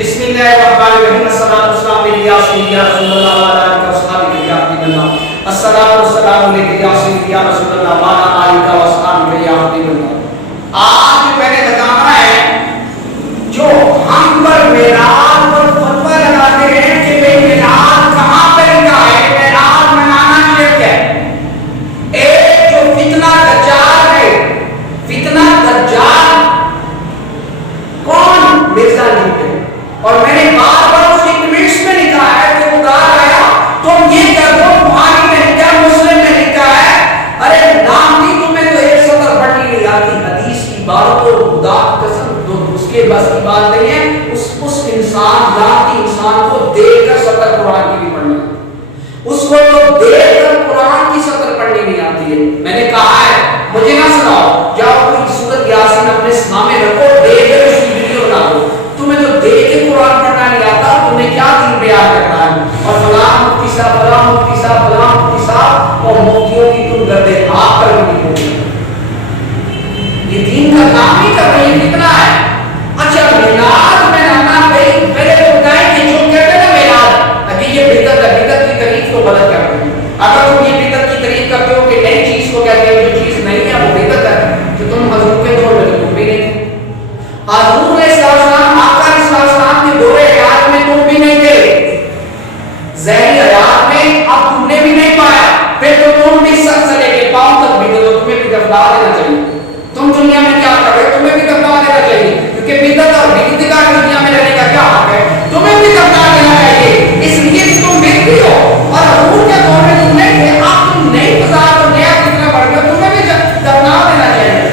بسم اللہ الرحمن الرحیم الصلاۃ والسلام علی سیدنا یا رسول اللہ وعلی آلہ وصحبہ یا حبیب اللہ الصلاۃ والسلام علیک یا سیدنا یا رسول اللہ وعلی آلہ وصحبہ یا حبیب اللہ۔ آج میں نے بتانا ہے جو ہم پر معراج پر فتویٰ لگاتے ہیں کہ بھئی معراج کہاں پہ لکھا ہے، معراج منانا شرک ہے۔ ایک جو فتنہ دجال ہے، فتنہ دجال کون؟ مرزا جی پہ، اور میں نے بار بار اس کی کمنٹس میں لکھا ہے کہ وہ کہا آیا تم یہ کر دو، بخاری میں لکھا ہے، مسلم میں لکھا ہے، ارے نام دی تمہیں تو ایک سطر پڑھنی نہیں آتی، حدیث کی بات تو خدا قسم تو اس کے بس کی بات نہیں ہے، اس انسان ذاتی انسان کو دیکھ کر سطر قرآن کی بھی پڑھنی ہے، اس کو تو دیکھ کر قرآن کی سطر پڑھنی نہیں آتی ہے۔ میں نے کہا ہے مجھے نہ سناؤ، جاؤ کوئی سورۃ یاسین اپنے سامنے رکھو، دیکھ کر اس کی ویڈیو بنا دو، تمہیں تو دیکھ کے قرآن پڑھنا نہیں آتا، تمہیں کیا دین بیان کرنا ہے، اور فلاں مفتی صاحب فلاں مفتی صاحب فلاں مفتی صاحب اور مفتیوں کی تم گردے آپ کر نہیں ہوگی، یہ دین کا کام ہی کر رہی ہے، کتنا ہے۔ اچھا معراج میں نانا بھائی پہلے تو بتائیں کہ جو کہتے ہیں نا معراج ابھی یہ بدعت ہے، بدعت کی تعریف کو غلط کرتے ہیں۔ اگر تم یہ بدعت کی تعریف کرتے ہو کہ نئی چیز کو کہتے ہیں، جو چیز نہیں ہے وہ بدعت ہے، تو تم حضور کے دور میں تو تم بھی نہیں تھے، حضور علیہ السلام آقا علیہ السلام کے دور حیات میں تم بھی نہیں تھے، ظاہری حیات میں اب تم نے بھی نہیں پایا، پھر تو تم بھی سر سے لے کے پاؤں تک بدعت ہو، تمہیں بھی دفنا دینا چاہیے۔ تم دنیا میں کیا کر رہے ہو، تمہیں بھی دفنا دینا چاہیے، کیونکہ بدعت اور بدعت کا دنیا میں رہنے کا کیا حق ہے، تمہیں بھی دفنا دینا چاہیے، اس لیے کہ تم بدعتی ہو، اور حضور کے دور میں تم نہیں تھے، اب تم نئی فضا اور نیا فتنہ بڑھ گئے، تمہیں بھی دفنا دینا چاہیے۔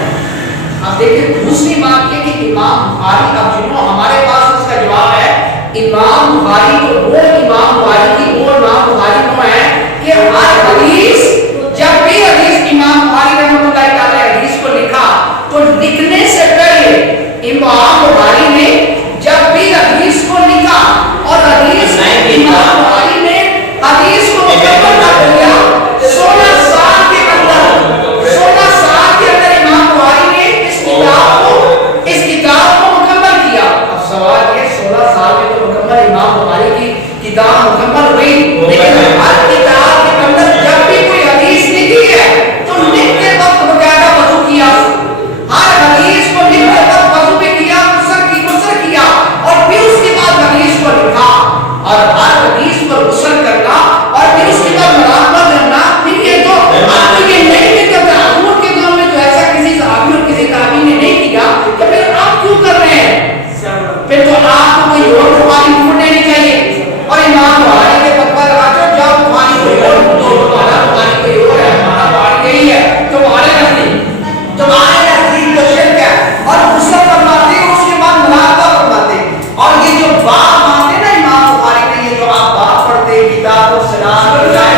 اب دیکھیں دوسری بات یہ کہ امام بخاری، اب جنہوں ہمارے پاس اس کا جواب ہے، امام بخاری تو وہ امام بخاری کی وہ امام بخاری کو ہے کہ ہر حدیث، جب بھی حدیث امام بخاری رحمۃ اللہ تعالی حدیث کو لکھا تو لکھنے سے پہلے امام بخاری نے جب بھی حدیث کو لکھا اور حدیث امام بخاری نے حدیث کو مکمل کر دیا، 16 سال کے اندر 16 سال کے اندر امام بخاری نے اس کتاب کو مکمل کیا۔ اب سوال یہ 16 سال میں تو مکمل امام بخاری کی کتاب مکمل ہوئی، لیکن ہر کتاب کے اندر جب بھی کوئی حدیث لکھی ہے تو لکھتے وقت باقاعدہ وضو کیا، ہر حدیث کو لکھتے وقت وضو بھی کیا، غسل کیا، اور پھر اس کے بعد حدیث کو لکھا، اور ہر حدیث پر غسل کرنا اور پھر اس کے بعد مراقبہ کرنا، پھر یہ تو آپ کو یہ نہیں کرتا، حضور کے دور میں تو ایسا کسی صحابی اور کسی تابعی نے نہیں کیا، کہ پھر آپ کیوں کر رہے ہیں؟ پھر تو آپ کو کوئی اور بخاری ڈھونڈ نہیں چاہیے، اور امام بخاری کے فتویٰ لگاتے ہو، جاؤ بخاری کوئی اور ڈھونڈو، تمہارا بخاری کوئی اور ہے، ہمارا بخاری یہی ہے، تمہارے نزدیک تو شرک ہے، اور غسل فرماتے ہیں اس کے بعد مراقبہ فرماتے ہیں، اور یہ جو باب مانتے ہیں نا امام بخاری نے، یہ جو آپ باب پڑھتے ہیں کتاب الصلاۃ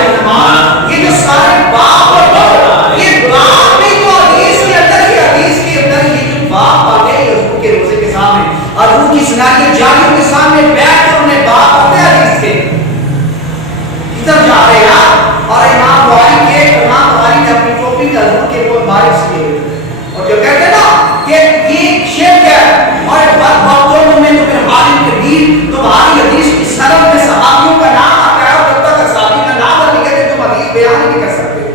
نماز، یہ جو سارے باب اور یہ باب میں جو حدیث کے اندر یہ جو باب آتے ہیں حضور کے روزے کے سامنے، حضور کی سنائی جاریوں کے سامنے بیٹھ کر انہیں باب پڑھتے ہیں حدیث کے، کدھر جا رہے ہیں آپ؟ اور امام بخاری نے اپنی ٹوپی میں حضور کے اوپر بارش کیے، اور جو کہتے ہیں نا کہ یہ شرک ہے، اور وقتوں میں تمہیں عالم کبیر تمہاری حدیث کی سند میں صحابیوں کا نام آتا ہے، اور جب تک صحابی کا نام نہیں کہتے تم حدیث بیان نہیں کر سکتے،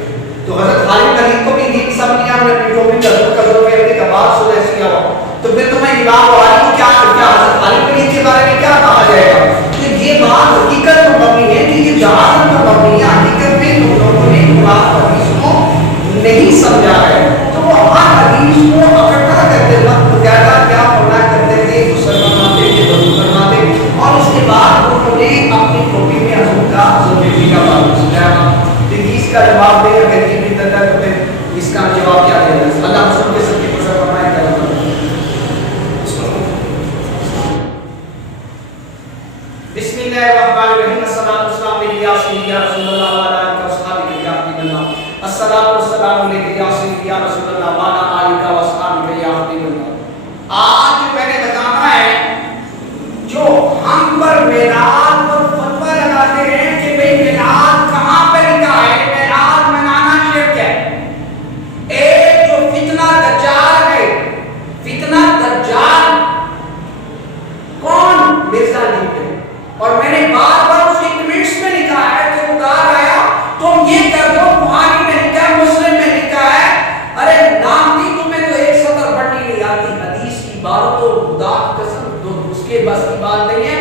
تو حضرت خالد بن کو بھی دین سب نے اپنی ٹوپی میں حضور کا ضرور کہتے کہ بعد سورہ کیا ہوا، تو پھر تمہیں امام بخاری کو کیا حضرت خالد بن کے بارے میں کیا کہا جائے گا؟ کہ یہ بات حقیقت پر مبنی ہے، کہ یہ جہالت پر مبنی ہے، حقیقت میں تم لوگوں نے قرآن اور حدیث کو نہیں سمجھا ہے، تو وہ ہر حدیث کو اکٹھا کرتے وقت باقاعدہ کیا پڑھا کرتے تھے، غسل فرماتے تھے، وضو فرماتے، اور اس کے بعد انہوں نے اپنی ٹوپی میں حضور کا ذوالفقار کا باب سنایا۔ لیکن اس کا جواب دے اگر یہ بھی ہے تو پھر اس کا جواب کیا دینا ہے؟ اللہ رسول کے سب کی پسند فرمائے کیا ہوگا؟ بسم اللہ الرحمن الرحیم الصلاۃ والسلام علی سیدنا رسول اللہ وعلی آلہ وصحبہ یا حبیب اللہ الصلاۃ والسلام علیک یا سیدنا رسول اللہ وعلی آلہ وصحبہ یا حبیب اللہ۔ آج میں نے بتانا ہے جو ہم پر معراج پر فتویٰ لگاتے ہیں کہ بھئی معراج کہاں پہ لکھا ہے، معراج منانا شرک ہے۔ ایک جو فتنہ دجال ہے، فتنہ دجال کون؟ عبارت ہو، خدا کی قسم تو اس کے بس کی بات نہیں ہے.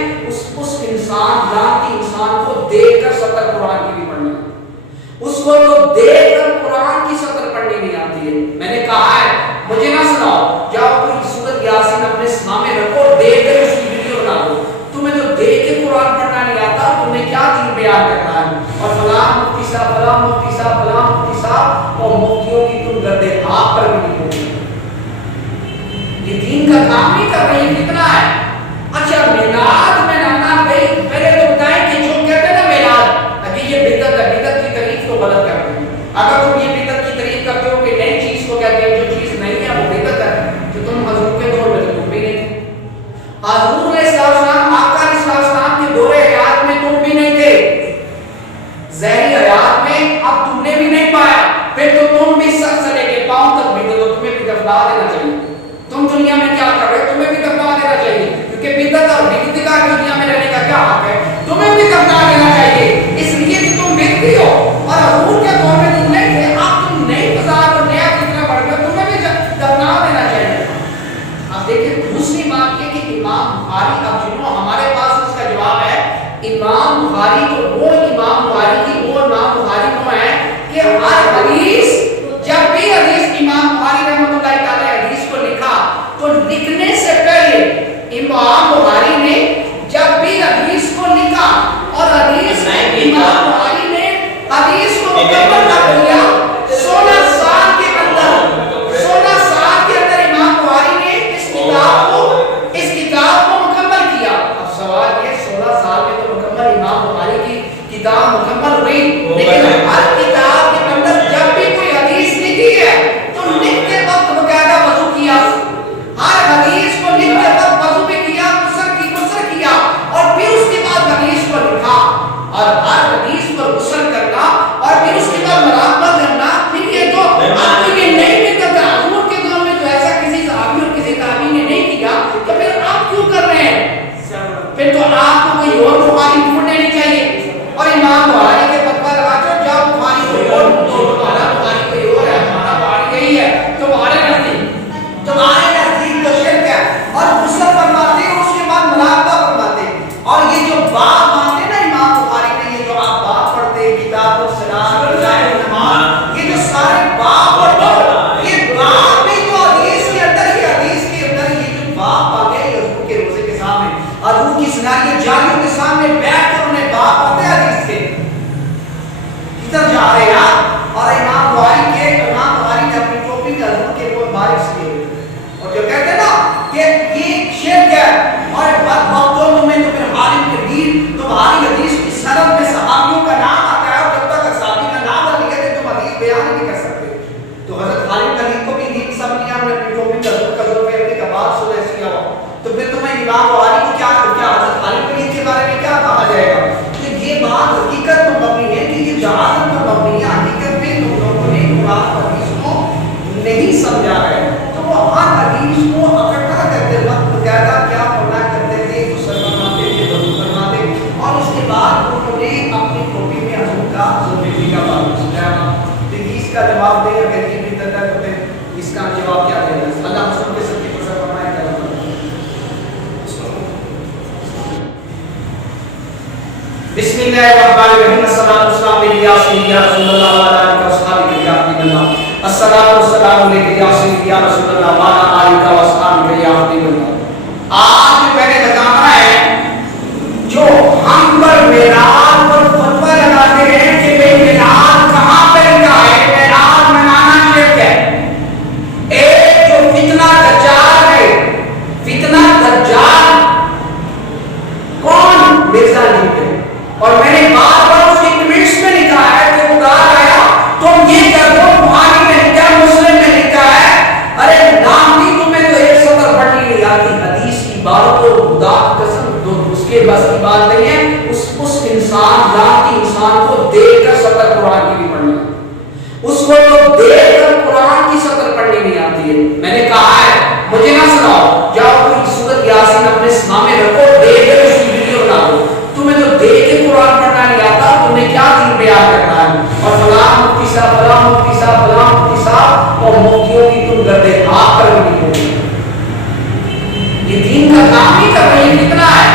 اس انسان لعنتی انسان کو دیکھ کر سطر قرآن کی بھی پڑھنی ہے. اس کو تو دیکھ کر قرآن کی سطر پڑھنی نہیں آتی ہے. میں نے کہا ہے مجھے نہ سناؤ، جاؤ کوئی سورت یاسین اپنے سامنے رکھو، دیکھ کر اس کی ویڈیو بنا دو. تمہیں تو دیکھ کے قرآن پڑھنا نہیں آتا، تمہیں کیا دین بیان کرنا ہے. اور فلاں مفتی صاحب فلاں مفتی صاحب فلاں مفتی صاحب اور مفتیوں کی تم گردے ہاتھ پر بھی نہیں پہنچی. یہ دین کا کام نہیں کر رہی، کتنا ہے. اچھا میلاد میں نانا بھائی پہلے تو بتائیں کہ جو کہتے ہیں نا میلاد کہ یہ بدعت ہے، بدعت کی تعریف تو غلط کرتے ہیں. اگر تم یہ بدعت کی تعریف کرتے ہو کہ نئی چیز کو کہتے ہیں، جو چیز نہیں ہے وہ بدعت ہے، تو تم حضور کے دور میں تو تم بھی نہیں تھے. حضور علیہ السلام آقا علیہ السلام کے دور حیات میں تم بھی نہیں تھے، ظاہری حیات میں اب تم نے بھی نہیں پایا. پھر تو تم بھی سر سے لے کے پاؤں تک بھی تو تمہیں بھی دفنا دینا چاہیے. تم دنیا میں کیا کر رہے ہو، تمہیں بھی دفنا دینا چاہیے، کیونکہ بدعت اور بدعت کی دنیا میں رہنے کا کیا حق ہے. تمہیں بھی دفنا دینا چاہیے اس لیے کہ تم بدعتی ہو اور حضور کے دور میں تم نہیں تھے. اب تم نئی فضاد اور نیا فتنہ بڑھ گئے، تمہیں بھی دفنا دینا چاہیے. اب دیکھیں دوسری بات یہ کہ امام بخاری، اب جنہوں ہمارے پاس اس کا جواب ہے امام بخاری تو وہ امام بخاری کی وہ امام بخاری وہ ہے کہ ہر حدیث جب بھی حدیث امام بخاری رحمۃ اللہ تعالی حدیث کو لکھا تو لکھنے سے پہلے امام بخاری نے جب بھی حدیث کو لکھا اور حدیث امام بخاری نے حدیث کو مکمل کر دیا. 16 سال کے اندر امام بخاری نے اس کتاب کو مکمل کیا. اب سوال یہ 16 سال میں تو مکمل امام بخاری کی کتاب مکمل ہوئی، لیکن ہر کتاب کے اندر جب بھی کوئی حدیث لکھی ہے تو لکھتے وقت باقاعدہ وضو کیا. ہر حدیث کو لکھتے وقت وضو بھی کیا، غسل کیا اور پھر اس کے بعد حدیث کو لکھا. اور ہر حدیث پر غسل کرنا اور پھر اس کے بعد مراقبہ کرنا، پھر یہ تو آپ کو یہ نہیں ملتا تھا. حضور کے دور میں تو ایسا کسی صحابی اور کسی تابعی نے نہیں کیا، تو پھر آپ کیوں کر رہے ہیں؟ پھر تو آپ کو کوئی اور بخاری ڈھونڈ لینی چاہیے اور امام بخاری کے فتویٰ لگاتے ہو جاؤ بخاری کوئی اور تو ہمارا بخاری کوئی اور ہے، ہمارا بخاری یہی ہے. تمہارے نزدیک تو شرک ہے. اور غسل فرماتے ہیں اس کے بعد مراقبہ فرماتے ہیں. اور یہ جو باب مانتے نا امام بخاری نے، یہ جو آپ باب پڑھتے ہیں کتاب الصلاۃ نماز، یہ جو سارے باب پڑھتے ہو یہ باب بھی تو حدیث کے اندر یہ جو باب آ گئے حضور کے روزے کے سامنے، حضور کی سنائی جاریوں کے سامنے بیٹھ کر انہیں باب پڑھتے حدیث کے کدھر جا رہے ہیں آپ. اور امام بخاری نے اپنی ٹوپی میں حضور کے اوپر بارش کی اور جو کہتے ہیں نا کہ یہ شرک ہے. اور وقتوں میں تو پھر عالم کے دین تمہاری حدیث کی سند میں صحابیوں کا نام آتا ہے اور جب تک صحابی کا نام نہ لکھے تھے تم حدیث بیان نہیں کر سکتے. تو حضرت خالد خلیل کو بھی دین سب نے اپنی ٹوپی میں حضور کا ضرور پہننے کا بعد سنا کیا ہوا. تو پھر تمہیں امام بخاری کو کیا حضرت خالد خلیل کے بارے میں کیا کہا جائے گا؟ کہ یہ بات حقیقت پر مبنی ہے کہ یہ جہالت پر مبنی ہے. حقیقت میں تم لوگوں نے قرآن حدیث کو نہیں سمجھا ہے. تو وہ ہر حدیث کو اکٹھا کرتے وقت باقاعدہ کیا پڑھنا کرتے تھے، غسل فرماتے تھے، وضو فرماتے اور اس کے بعد انہوں نے اپنی ٹوپی میں حضور کا زندگی کا باب سنایا. تو اس کا جواب دے اگر یہ بھی تک تو پھر اس کا جواب کیا دینا ہے؟ اللہ حسن کے سب کی پسند فرمائے کیا بسم اللہ الرحمن الرحیم. الصلاۃ والسلام علی سیدنا رسول اللہ و علی اصحابہ یا حبیب اللہ. الصلاۃ والسلام علی سیدنا رسول اللہ و علی اصحابہ یا حبیب اللہ. آج میں نے بتانا ہے جو ہم پر میلاد پر فتویٰ لگاتے ہیں کہ بھئی میلاد کہاں پہ لکھا ہے، میلاد منانا شرک ہے. ایک جو فتنہ دجال ہے، فتنہ دجال کون؟ مرزا جی. اور میں نے بار بار اس کی ٹویٹس میں لکھا ہے کہ خدا آیا تم یہ کر دو، بخاری میں کیا مسلم میں لکھا ہے. ارے نام بھی تمہیں تو ایک سطر پڑھنی نہیں آتی. حدیث کی بات تو خدا کی قسم تو اس کے بس کی بات نہیں ہے. اس انسان لعنتی انسان کو دیکھ کر سطر قرآن کی بھی پڑھنی ہے. اس کو تو دیکھ کر قرآن کی سطر پڑھنی نہیں آتی ہے. میں نے کہا ہے مجھے نہ سناؤ، جاؤ کوئی سورت یاسین اپنے سامنے رکھو، دیکھ کر اس کی ویڈیو بنا دو. تمہیں تو دیکھ کے قرآن پڑھنا نہیں آتا، تمہیں کیا دین بیان کرنا ہے. اور فلاں مفتی صاحب فلاں مفتی صاحب فلاں مفتی صاحب اور مفتیوں کی تم گردے ہاتھ پر بھی نہیں پہنچی. یہ دین کا کام نہیں کر رہی ہے، کتنا ہے؟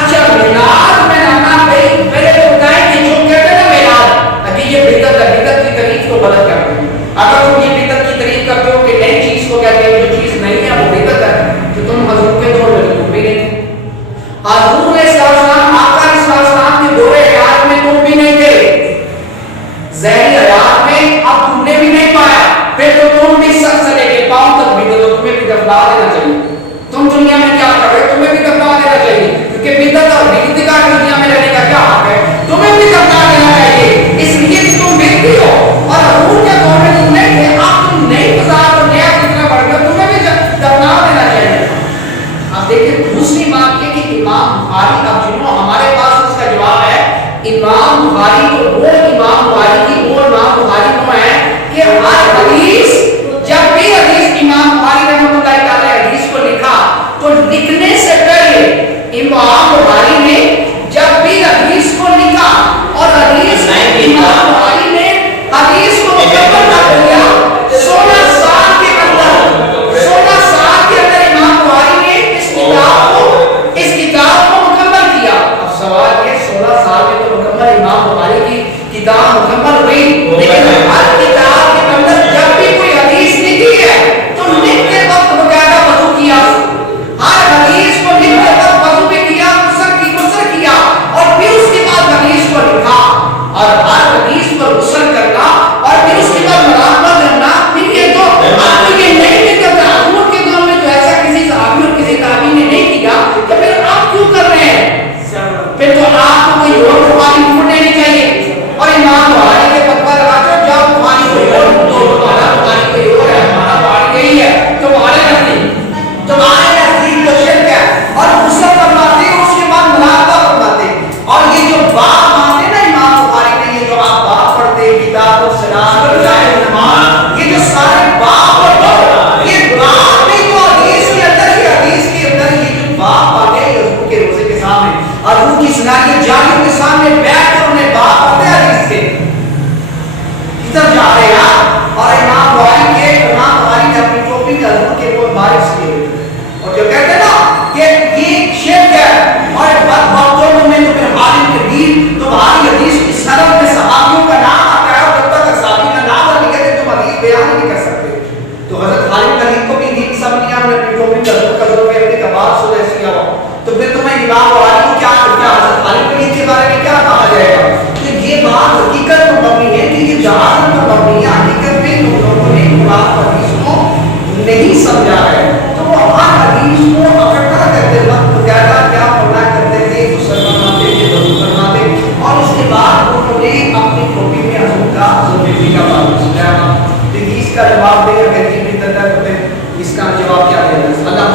اچھا میلاد میں نانا بھائی پہلے تو بتائیں کہ جو کہتے ہیں نا میلاد کہ یہ بدعت ہے، بدعت کی تعریف کو غلط کرتے ہیں. اگر تم یہ بدعت کی تعریف کرتے ہو کہ نئی چیز کو کہتے ہیں جو چیز نہیں ہے وہ بدعت ہے تو تم حضور کے دور میں تم بھی نہیں تھے. حضور علیہ السلام آقا علیہ السلام کے دور حیات میں تم بھی نہیں تھے، ظاہری حیات میں اب تم نے بھی نہیں پایا، پھر تو تم بھی سر سے لے کے پاؤں تک بھی تو تمہیں بھی دفنا دینا چاہیے. تم دنیا میں کیا کر رہے ہو؟ تمہیں بھی دفنا دینا چاہیے، کیونکہ بدعت اور بدعت کا دنیا میں رہنے کا کیا حق ہے؟ تمہیں بھی دفنا دینا چاہیے، اس لیے کہ تم بدعتی ہو اور حضور کے دور میں تم نہیں تھے، اب تم نئی بازار اور نیا کتنا بڑھ گیا، تمہیں بھی دفنا دینا چاہیے. اب دیکھیں دوسری بات یہ کہ امام بخاری، اب جنہوں ہمارے پاس اس کا جواب ہے امام بخاری تو وہ امام بخاری کی وہ امام بخاری کو ہے کہ ہر حدیث جب بھی حدیث امام بخاری رحمۃ اللہ تعالی حدیث کو لکھا تو لکھنے سے پہلے امام بخاری نے جب بھی حدیث کو لکھا اور حدیث امام بخاری نے حدیث کو مکمل کر دیا 16 سال کے اندر، 16 سال کے اندر امام بخاری نے اس کتاب کو مکمل کیا. اب سوال یہ 16 سال میں تو مکمل امام بخاری کی کتاب مکمل ہوئی، لیکن ہر کتاب کے اندر جب بھی کوئی حدیث لکھی ہے تو لکھتے وقت باقاعدہ وضو کیا، ہر حدیث کو لکھتے وقت وضو بھی کیا، غسل کیا اور پھر اس کے بعد حدیث کو لکھا. اور ہر حدیث پر غسل کرنا اور پھر اس کے بعد مراقبہ کرنا، یہ تو آپ کو یہ نہیں نکلتا. حضور کے دور میں تو ایسا کسی صحابی اور کسی تابعی نے نہیں کیا تو پھر آپ کیوں کر رہے ہیں؟ پھر تو آپ کو کوئی اور بخاری ڈھونڈ لینی چاہیے اور امام بخاری کے فتویٰ لگا دو، جب بخاری کوئی اور تو تمہارا بخاری کوئی اور ہے، ہمارا بخاری یہی ہے، تمہارے نزدیک تو شرک ہے. اور غسل فرماتے ہیں اس کے بعد مراقبہ فرماتے ہیں. اور یہ جو باب مانتے نا امام بخاری نے، یہ جو آپ باب پڑھتے ہیں کتاب الصلاۃ نماز، یہ جو سارے باب اور یہ باب نہیں تو حدیث کے اندر یہ جو باب آ گئے حضور کے روزے کے سامنے، حضور کی سنائی جاہلیوں کے سامنے بیٹھ کر انہیں باب پڑھتے حدیث کے کدھر جا رہے ہیں. اور امام بخاری نے اپنی ٹوپی میں حضور کے اوپر بارش کی ہوئی اور جو کہتے ہیں نا کہ یہ شرک ہے اور وقتوں میں تو پھر عالم کے دین تمہاری حدیث کی سند میں صحابیوں کا نام آتا ہے اور جب تک صحابی کا نام نہیں کہتے تم حدیث بیان نہیں کر سکتے. تو حضرت خالد علی کو بھی دین سب نے اپنی ٹوپی کا ذکر میں اپنے کباب سے ایسے کیا ہوا تو پھر تمہیں امام بخاری کو کیا حضرت خالد علی کے بارے میں کیا کہا جائے گا؟ تو یہ بات حقیقت پر مبنی ہے کہ یہ جہالت پر مبنی ہے. حقیقت میں تم لوگوں نے قرآن حدیث کو نہیں سمجھا ہے. تو وہ ہر حدیث کو اکٹھا کرتے وقت بقاعدہ کیا پڑھنا کرتے تھے، غسل فرماتے تھے، وضو فرماتے اور اس کے بعد انہوں نے اپنی ٹوپی میں حضور کا زبیدی کا باب سنایا. تو اس کا جواب دے اگر یہ بھی تک اس کا جواب کیا دینا؟ اللہ